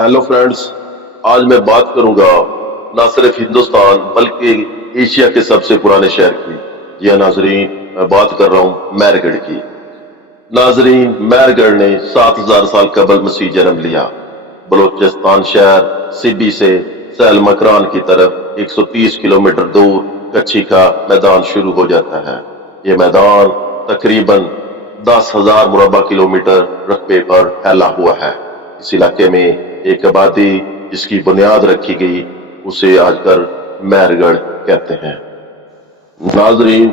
Hello friends. आज मैं बात करूंगा न सिर्फ हिंदुस्तान बल्कि एशिया के सबसे पुराने शहर की। जी हाँ नाजरीन, मैं बात कर रहा हूँ महरगढ़ की। नाजरीन, महरगढ़ ने 7,000 साल कबल मसीह जन्म लिया। बलूचिस्तान शहर सिब्बी से सैल मकरान की तरफ 130 किलोमीटर दूर कच्छी का मैदान शुरू हो जाता है। ये मैदान तकरीबन 10,000 मुरबा किलोमीटर रकबे पर फैला हुआ है। इस इलाके में एक आबादी जिसकी बुनियाद रखी गई उसे आजकल महरगढ़ कहते हैं। नाजरीन,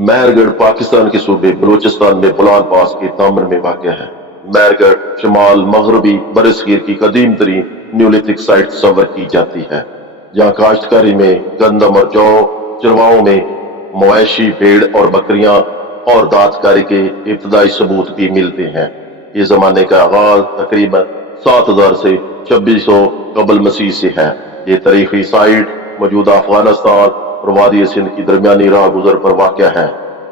महरगढ़ पाकिस्तान के सूबे बलूचिस्तान में बुलान पास के तामर में वाक़ है। महरगढ़ शमाल मगरबी बरसगीर की कदीम तरीन न्यूलिथिक साइट तस्वर की जाती है, जहाँ काश्तकारी में गंदम और जौ, चरवाओं में मवेशी, भेड़ और बकरियां और दातकारी के इब्तदाई सबूत भी मिलते हैं। ये जमाने का आगाज तकरीबन 7,000 से 2600 कबल मसीह से है। ये तारीखी साइट मौजूदा अफगानिस्तान और वादी सिंध की दरमियानी राह गुजर पर वाक़ है।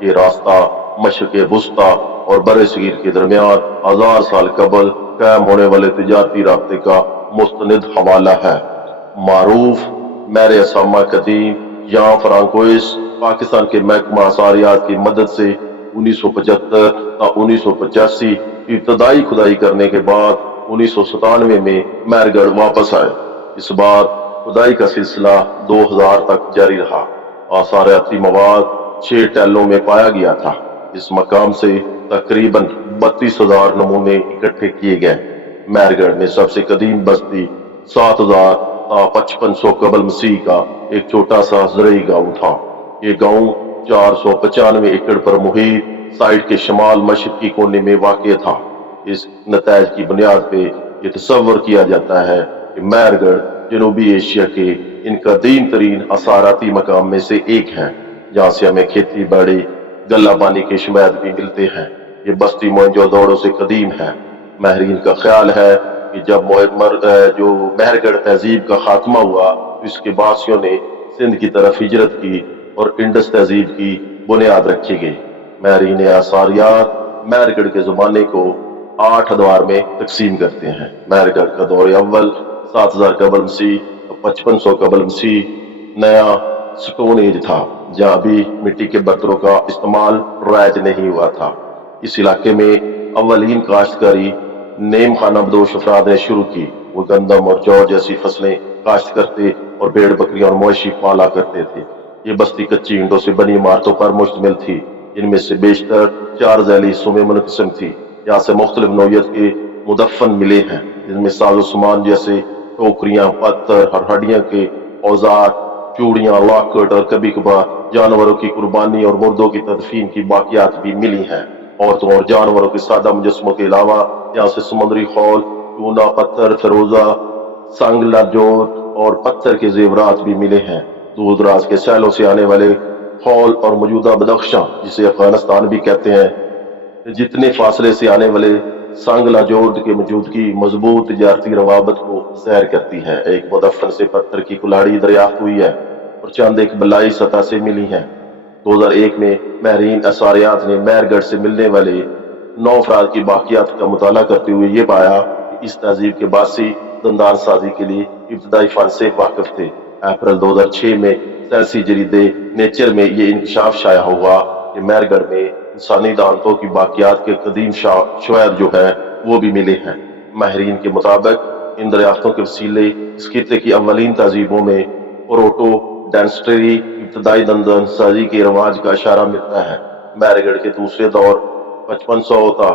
ये रास्ता मशरक़ वुस्ता और बरसगीर के दरमियान 1000 साल कबल कायम होने वाले तिजारती राब्ते का मुस्तनिद हवाला है। मारूफ मैर असामा कदीम या फ्रांकोइस पाकिस्तान के महकमा आसारियात की मदद से 1975 या 1985 इब्तदाई खुदाई करने के बाद 1997 में महरगढ़ वापस आए। इस बार खुदाई का सिलसिला 2000 तक जारी रहा। आसारियाती मवाद 6 टैलों में पाया गया था। इस मकाम से तकरीबन 32,000 नमूने इकट्ठे किए गए। महरगढ़ में सबसे कदीम बस्ती 7,000 ता 5500 कबल मसीह का एक छोटा सा ज़रई गांव था। ये गांव 495 एकड़ पर मुहित साइट के शमाल मशरकी कोने में वाक़ था। इस नताज की बुनियाद पे ये तस्वर किया जाता है कि महरगढ़ जनूबी एशिया के इन कदीम तरीन असाराती मकाम में से एक है, जहाँ से हमें खेती बाड़ी गल्ला पानी के शमायद भी मिलते हैं। ये बस्ती मोहनजोदड़ो से कदीम है। महरीन का ख्याल है कि जब जो महरगढ़ तहजीब का खात्मा हुआ तो इसके बासियों ने सिंध की तरफ हिजरत की और इंडस तहजीब की बुनियाद रखी गई। महरीन आसारियात महरगढ़ के ज़माने को 8 अदवार में तकसीम करते हैं। महरगढ़ का दौर अव्वल 7,000 कबल मसीह, 5500 कबल मसीह नया स्टोन एज था, जहाँ भी मिट्टी के बर्तनों का इस्तेमाल राइज नहीं हुआ था। इस इलाके में अव्वलीन काश्तकारी नेम खाना बदोश अफराद ने शुरू की। वो गंदम और जौ जैसी फसलें काश्त करते और भेड़ बकरियां और मवेशी पाला करते थे। ये बस्ती कच्ची ईंटों से बनी इमारतों पर मुश्तमिल थी। इनमें से बेशतर 4 झैली हिस्सों में मुनक़सिम थी। यहाँ से मुख्तलिफ नौइयत के मुदफ़न मिले हैं, जिनमें साजो सामान जैसे टोकरियां, पत्थर और हड्डियां के औजार, चूड़ियां, लॉकेट और कभी कभार जानवरों की कुर्बानी और मुर्दों की तदफीन की बाकियात भी मिली हैं। औरतों और जानवरों के सादा मुजस्मों के अलावा यहाँ से समुद्री खौल, चूना, पत्थर, फरोजा, संग, लाजोर और पत्थर के जेवरात भी मिले हैं। दूर दराज के सैलों से आने वाले खौल और मौजूदा बदख्शां, जिसे अफगानिस्तान भी कहते हैं, जितने फासले से आने वाले संग लाजोर्द के मौजूदगी मजबूत तिजारती रवाबत को ज़ाहिर करती है। एक मुदफ़न से पत्थर की कुल्हाड़ी दरियाफ्त हुई है और चंद एक बलाई सतह से मिली हैं। 2001 में महरीन असारियात ने महरगढ़ से मिलने वाले 9 अफराद की बाकियात का मुताला करते हुए ये पाया कि इस तहजीब के बासी दंदान साजी के लिए इब्तदाई फन से वाकिफ थे। अप्रैल 2006 में साइंसी जरीदे नेचर में ये इंकशाफ शाया हुआ कि महरगढ़ में इंसानी दांतों की बाकियात के कदीम शवायद जो है वो भी मिले हैं। माहिरीन के मुताबिक इन दरियाफ्तों के वसीले इस खित्ते की अव्वलीन तहजीबों में प्रोटो डेंस्ट्री इब्तदाई दंदन साजी के रवाज का इशारा मिलता है। महरगढ़ के दूसरे दौर 5500 ता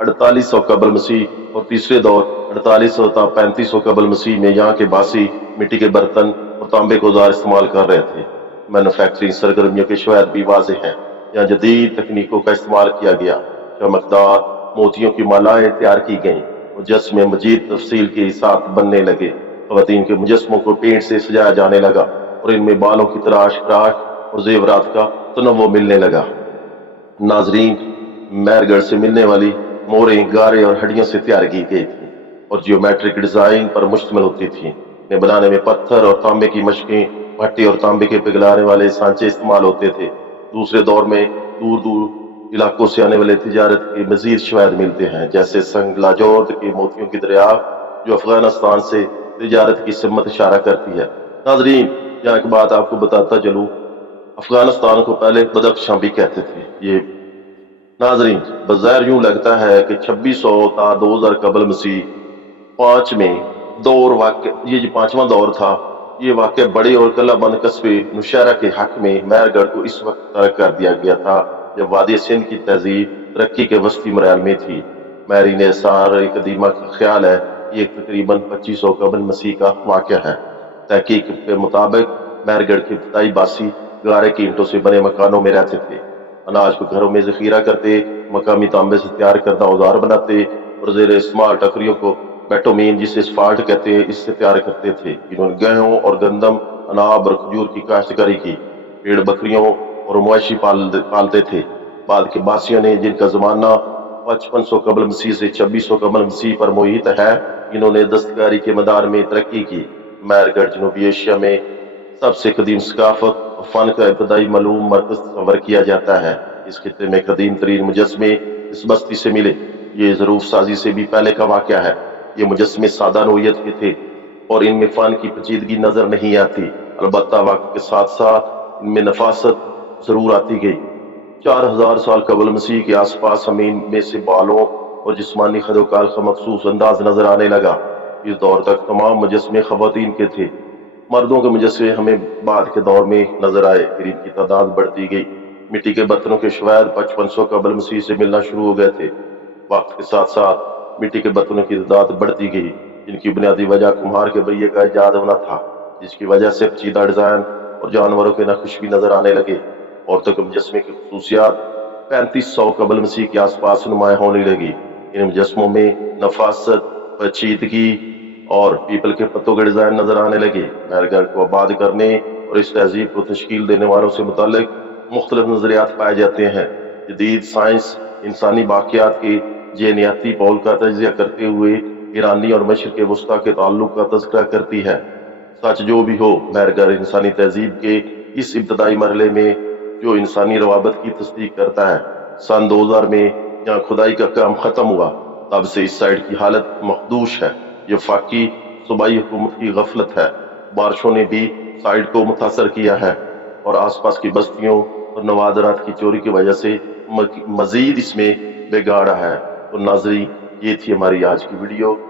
4800 कबल मसीह और तीसरे दौर 4800 ता 3500 कबल मसीह में यहाँ के बासी मिट्टी के बर्तन और तांबे के औजार इस्तेमाल कर रहे थे। मैन्युफैक्चरिंग सरगर्मियों के शवायद भी वाजे हैं। यहाँ जदीद तकनीकों का इस्तेमाल किया गया। चमकदार मोतियों की मालाएं तैयार की गईं। मुजस्मे मजीद तफसील के साथ बनने लगे। ख़वातीन के मुजस्मों को पेंट से सजाया जाने लगा और इनमें बालों की तराश और जेवरात का तनव्वो मिलने लगा। नाजरीन, महरगढ़ से मिलने वाली मोरें गारे और हड्डियों से तैयार की गई थी और जियोमेट्रिक डिजाइन पर मुश्तमिल होती थी। इन्हें बनाने में पत्थर और तांबे की मशकें, भट्टी और तांबे के पिघलाने वाले सांचे इस्तेमाल होते थे। दूसरे दौर में दूर दूर इलाकों से आने वाले तिजारत के मजीद शवायद मिलते हैं, जैसे संग लाजोर्द के मोतियों की दरियाफ्त, जो अफगानिस्तान से तिजारत की सिमत इशारा करती है। नाजरीन, यहाँ एक बात आपको बताता चलूँ, अफगानिस्तान को पहले बदख्शां भी कहते थे। ये नाजरीन, बज़ाहिर यूं लगता है कि 2600 ता 2000 कबल मसीह 5 में दौर वाक़ ये जो 5वां दौर था, ये वाक़ई बड़े और कलाबंद कस्बे नौशहरा के हक में मेहरगढ़ को इस वक्त तर्क कर दिया गया था जब वादी सिंध की तहजीब तरक्की के वस्ती मराहल में थी। माहरीन आसार कदीमा का ख्याल है ये तकरीबन 2500 कबल मसीह का वाक़या है। तहकीक के मुताबिक मेहरगढ़ के इब्तदाई बासी गारे की ईंटों से बने मकानों में रहते थे, अनाज को घरों में जखीरा करते, मकामी तांबे से तैयार करदा औजार बनाते और जेर इस्तेमाल टकरियों को बेटोमीन, जिसे स्फाल्ट कहते हैं, इससे तैयार करते थे। इन्होंने गेहूं और गंदम, अनाब और खजूर की काश्तकारी की, भेड़ बकरियों और मवेशी पालते थे। बाद के बासियों ने, जिनका जमाना 5500 कबल मसीह से 2600 कबल मसीह पर मुहित है, इन्होंने दस्तकारी के मदार में तरक्की की। मेहरगढ़ जनूबी एशिया में सबसे कदीम सकाफत और फन का इब्तदाई मालूम मरकज तस्वर किया जाता है। इस खित्ते में कदीम तरीन मुजस्मे इस बस्ती से मिले। ये ज़रूफ साजी से भी पहले का वाक़या है। ये मुजस्मे सादा नोयत के थे और इनमें फ़न की पेचीदगी नजर नहीं आती, अलबत्ता वक्त के साथ साथ इनमें नफासत जरूर आती गई। 4000 साल कबल मसीह के आसपास हमें इनमें से बालों और जिस्मानी खदोकाल का मखसूस अंदाज नजर आने लगा। इस दौर तक तमाम मुजस्मे खवातीन के थे। मर्दों के मुजस्मे हमें बाद के दौर में नजर आए, फिर इनकी तादाद बढ़ती गई। मिट्टी के बर्तनों के शवायद 5500 कबल मसीह से मिलना शुरू हो गए थे। वक्त के साथ साथ मिट्टी के बर्तनों की तादाद बढ़ती गई, जिनकी बुनियादी वजह कुम्हार के बहिए का ईजाद होना था, जिसकी वजह से पेचीदा डिजाइन और जानवरों के नक्श भी नजर आने लगे। औरतों के मुजस्मे की खसूसियात 3500 कबल मसीह के आसपास नुमाया होने लगी। इन मुजस्मों में नफासत, पेचीदगी और पीपल के पत्तों के डिजाइन नजर आने लगे। मेहरगढ़ को आबाद करने और इस तहजीब को तश्कील देने वालों से मुतालिक मुख्तलिफ नजरियात पाए जाते हैं। जदीद साइंस इंसानी बाकियात के जेनियाती पौल का तजिया करते हुए ईरानी और मशरिक़ वस्ता के ताल्लुक का तज़किरा करती है। सच जो भी हो, मेहरगढ़ इंसानी तहजीब के इस इब्तदाई मरहले में जो इंसानी रवाबत की तस्दीक करता है। सन 2000 में यहाँ खुदाई का काम खत्म हुआ, तब से इस साइड की हालत मखदूश है। ये फाकी सूबाई हुकूमत की गफलत है। बारिशों ने भी साइड को मुतासर किया है और आसपास की बस्तियों और नवादरात की चोरी की वजह से मजीद इसमें बिगाड़ा है। तो नाज़रीन, ये थी हमारी आज की वीडियो।